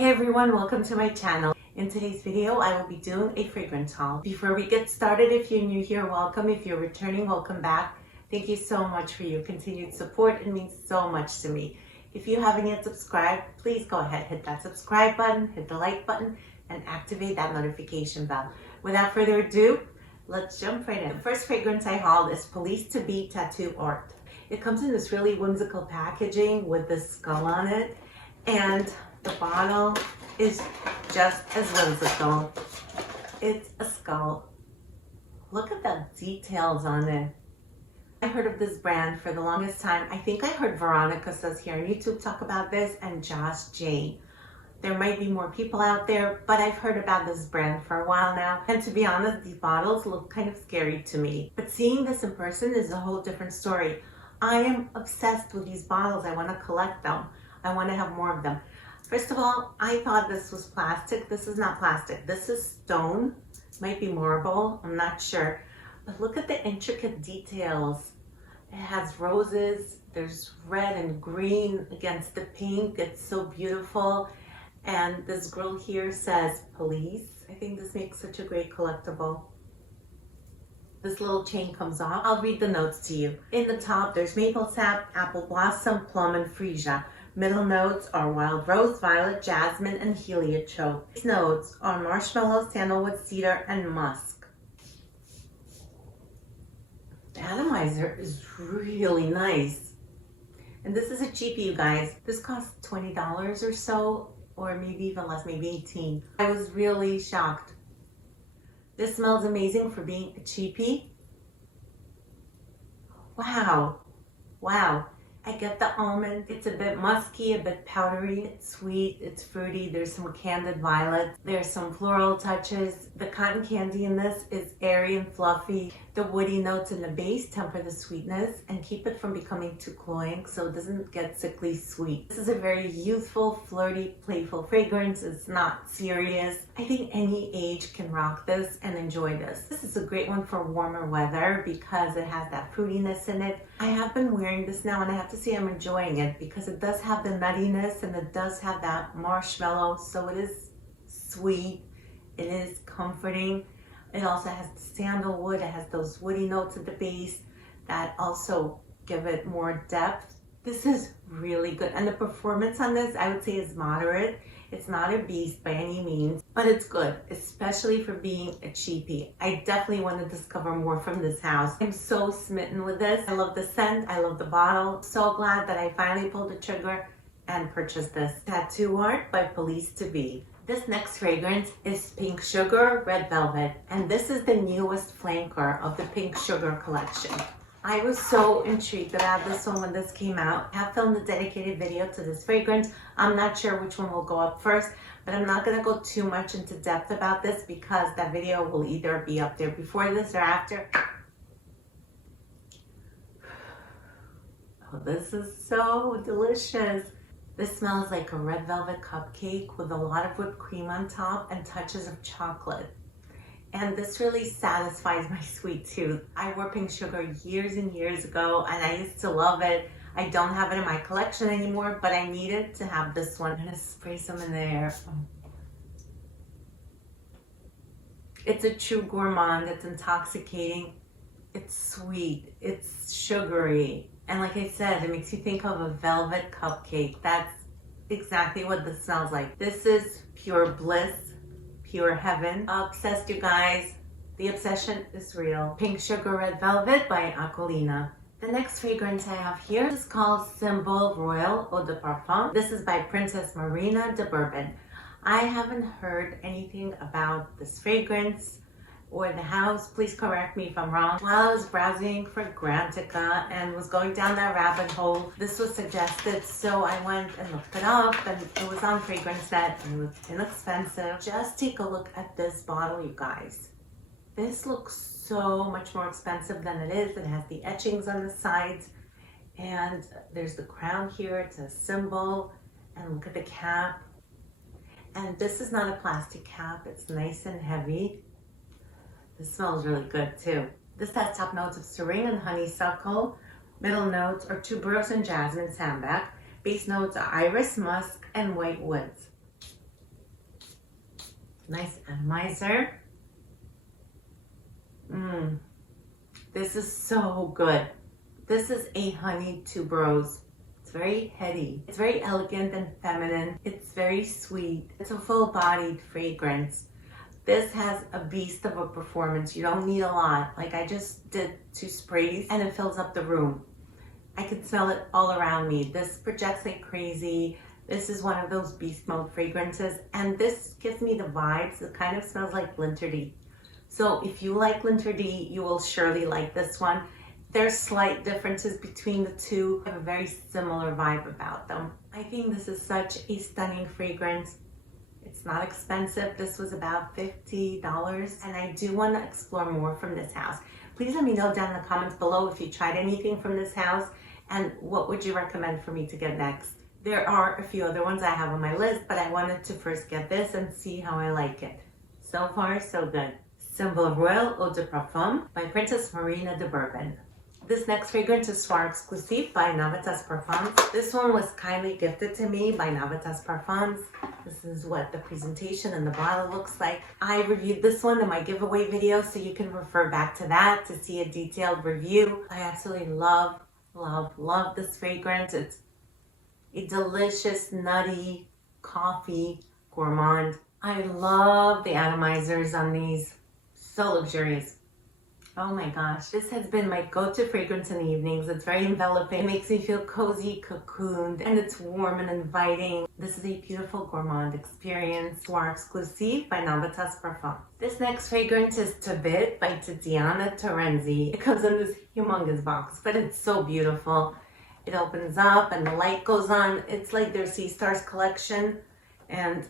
Hey everyone, welcome to my channel. In today's video, I will be doing a fragrance haul. Before we get started, if you're new here, welcome. If you're returning, welcome back. Thank you so much for your continued support. It means so much to me. If you haven't yet subscribed, please go ahead, hit that subscribe button, hit the like button, and activate that notification bell. Without further ado, let's jump right in. The first fragrance I hauled is Police Tabit Tattoo Art. It comes in this really whimsical packaging with this skull on it, and the bottle is just as whimsical. It's a skull. Look at the details on it. I heard of this brand for the longest time. I think I heard Veronica Says here on YouTube talk about this, and Josh J. There might be more people out there, but I've heard about this brand for a while now. And to be honest, these bottles look kind of scary to me. But seeing this in person is a whole different story. I am obsessed with these bottles. I want to collect them. I want to have more of them. First of all, I thought this was plastic. This is not plastic. This is stone. Might be marble. I'm not sure. But look at the intricate details. It has roses. There's red and green against the pink. It's so beautiful. And this girl here says police. I think this makes such a great collectible. This little chain comes off. I'll read the notes to you. In the top, there's maple sap, apple blossom, plum, and freesia. Middle notes are wild rose, violet, jasmine, and heliotrope. These notes are marshmallow, sandalwood, cedar, and musk. The atomizer is really nice. And this is a cheapie, you guys. This costs $20 or so, or maybe even less, maybe $18. I was really shocked. This smells amazing for being a cheapie. Wow. Wow. I get the almond. It's a bit musky, a bit powdery. It's sweet, it's fruity. There's some candied violets. There's some floral touches. The cotton candy in this is airy and fluffy. The woody notes in the base temper the sweetness and keep it from becoming too cloying so it doesn't get sickly sweet. This is a very youthful, flirty, playful fragrance. It's not serious. I think any age can rock this and enjoy this. This is a great one for warmer weather because it has that fruitiness in it. I have been wearing this now and I have to say I'm enjoying it because it does have the nuttiness and it does have that marshmallow, so it is sweet, it is comforting. It also has the sandalwood, it has those woody notes at the base that also give it more depth. This is really good, and the performance on this I would say is moderate. It's not a beast by any means, but it's good, especially for being a cheapie. I definitely want to discover more from this house. I'm so smitten with this. I love the scent, I love the bottle. So glad that I finally pulled the trigger and purchased this. Tattoo Art by Police Tabit. This next fragrance is Pink Sugar Red Velvet, and this is the newest flanker of the Pink Sugar collection. I was so intrigued about this one when this came out. I have filmed a dedicated video to this fragrance. I'm not sure which one will go up first, but I'm not going to go too much into depth about this because that video will either be up there before this or after. Oh, this is so delicious. This smells like a red velvet cupcake with a lot of whipped cream on top and touches of chocolate. And this really satisfies my sweet tooth. I wore Pink Sugar years and years ago and I used to love it. I don't have it in my collection anymore, but I needed to have this one. I'm gonna spray some in there. It's a true gourmand. It's intoxicating. It's sweet. It's sugary. And like I said, it makes you think of a velvet cupcake. That's exactly what this smells like. This is pure bliss. Pure heaven. Obsessed, you guys. The obsession is real. Pink Sugar Red Velvet by Aqualina. The next fragrance I have here is called Symbol Royal Eau de Parfum. This is by Princess Marina de Bourbon. I haven't heard anything about this fragrance or the house. Please correct me if I'm wrong. While I was browsing for Grantica and was going down that rabbit hole, this was suggested, so I went and looked it up, and it was on Fragrance Net and it was inexpensive. Just take a look at this bottle, you guys. This looks so much more expensive than it is. It has the etchings on the sides and there's the crown here. It's a symbol, and look at the cap. And this is not a plastic cap. It's nice and heavy. This smells really good too. This has top notes of syringe and honeysuckle. Middle notes are tuberose and jasmine sambac. Base notes are iris, musk, and white woods. Nice atomizer. This is so good. This is a honey tuberose. It's very heady. It's very elegant and feminine. It's very sweet. It's a full-bodied fragrance. This has a beast of a performance. You don't need a lot. Like, I just did 2 sprays and it fills up the room. I can smell it all around me. This projects like crazy. This is one of those beast mode fragrances, and this gives me the vibes. It kind of smells like Linterdy. So if you like Linterdy, you will surely like this one. There's slight differences between the two. They have a very similar vibe about them. I think this is such a stunning fragrance. It's not expensive. This was about $50, and I do want to explore more from this house. Please let me know down in the comments below if you tried anything from this house, and what would you recommend for me to get next. There are a few other ones I have on my list, but I wanted to first get this and see how I like it. So far, so good. Symbol Royal Eau de Parfum by Princess Marina de Bourbon. This next fragrance is Soir Exclusif by Navitus Parfums. This one was kindly gifted to me by Navitus Parfums. This is what the presentation and the bottle looks like. I reviewed this one in my giveaway video, so you can refer back to that to see a detailed review. I absolutely love this fragrance. It's a delicious, nutty, coffee, gourmand. I love the atomizers on these. So luxurious. Oh my gosh. This has been my go-to fragrance in the evenings. It's very enveloping. It makes me feel cozy, cocooned, and it's warm and inviting. This is a beautiful gourmand experience. Soir Exclusif by Navitus Parfums. This next fragrance is Tabit by Tiziana Terenzi. It comes in this humongous box, but it's so beautiful. It opens up and the light goes on. It's like their Sea Stars collection, and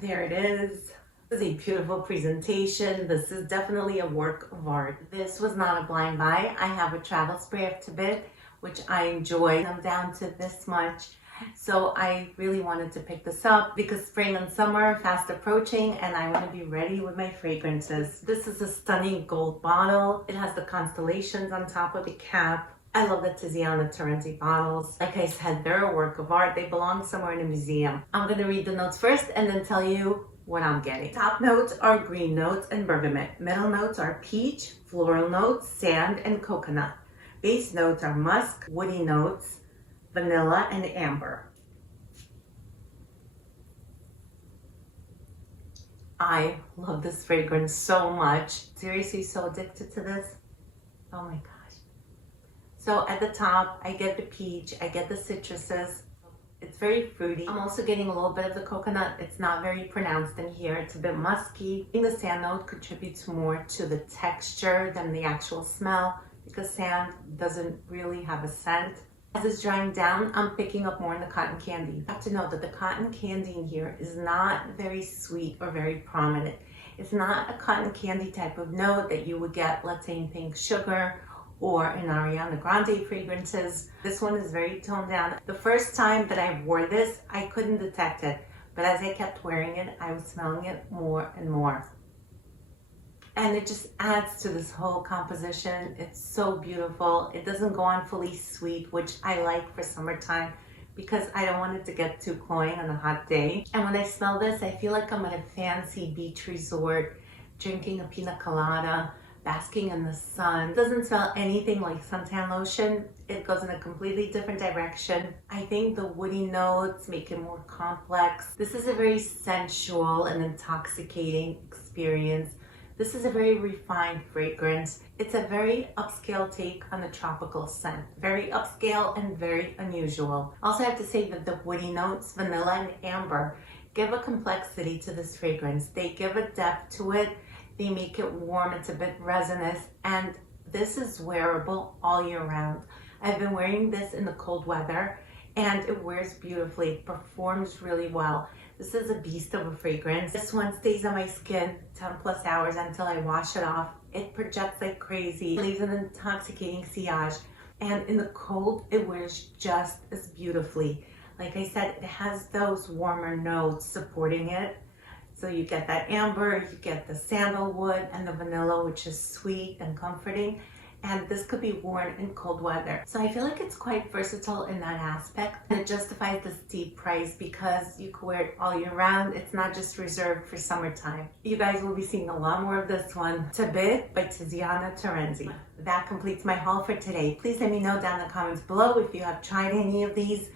there it is. This is a beautiful presentation. This is definitely a work of art. This was not a blind buy. I have a travel spray of Tabit, which I enjoy. I'm down to this much. So I really wanted to pick this up because spring and summer are fast approaching and I want to be ready with my fragrances. This is a stunning gold bottle. It has the constellations on top of the cap. I love the Tiziana Terenzi bottles. Like I said, they're a work of art. They belong somewhere in a museum. I'm going to read the notes first and then tell you what I'm getting. Top notes are green notes and bergamot. Middle notes are peach, floral notes, sand, and coconut. Base notes are musk, woody notes, vanilla, and amber. I love this fragrance so much. Seriously, so addicted to this. Oh my gosh. So at the top, I get the peach, I get the citruses. It's very fruity. I'm also getting a little bit of the coconut. It's not very pronounced in here. It's a bit musky. I think the sand note contributes more to the texture than the actual smell because sand doesn't really have a scent. As it's drying down, I'm picking up more in the cotton candy. You have to know that the cotton candy in here is not very sweet or very prominent. It's not a cotton candy type of note that you would get, let's say, in Pink Sugar or in Ariana Grande fragrances. This one is very toned down. The first time that I wore this, I couldn't detect it, but as I kept wearing it, I was smelling it more and more. And it just adds to this whole composition. It's so beautiful. It doesn't go on fully sweet, which I like for summertime because I don't want it to get too cloying on a hot day. And when I smell this, I feel like I'm at a fancy beach resort, drinking a pina colada, basking in the sun. It doesn't smell anything like suntan lotion. It goes in a completely different direction. I think the woody notes make it more complex. This is a very sensual and intoxicating experience. This is a very refined fragrance. It's a very upscale take on a tropical scent. Very upscale and very unusual. Also, I have to say that the woody notes, vanilla and amber, give a complexity to this fragrance. They give a depth to it. They make it warm. It's a bit resinous, and this is wearable all year round. I've been wearing this in the cold weather and it wears beautifully. It performs really well. This is a beast of a fragrance. This one stays on my skin 10+ hours until I wash it off. It projects like crazy. It leaves an intoxicating sillage, and in the cold it wears just as beautifully. Like I said, it has those warmer notes supporting it. So you get that amber, you get the sandalwood and the vanilla, which is sweet and comforting. and this could be worn in cold weather. So I feel like it's quite versatile in that aspect, and it justifies the steep price because you can wear it all year round. It's not just reserved for summertime. You guys will be seeing a lot more of this one. Tabit by Tiziana Terenzi. That completes my haul for today. Please let me know down in the comments below if you have tried any of these.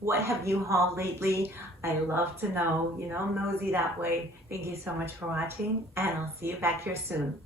What have you hauled lately? I love to know, you know, I'm nosy that way. Thank you so much for watching, and I'll see you back here soon.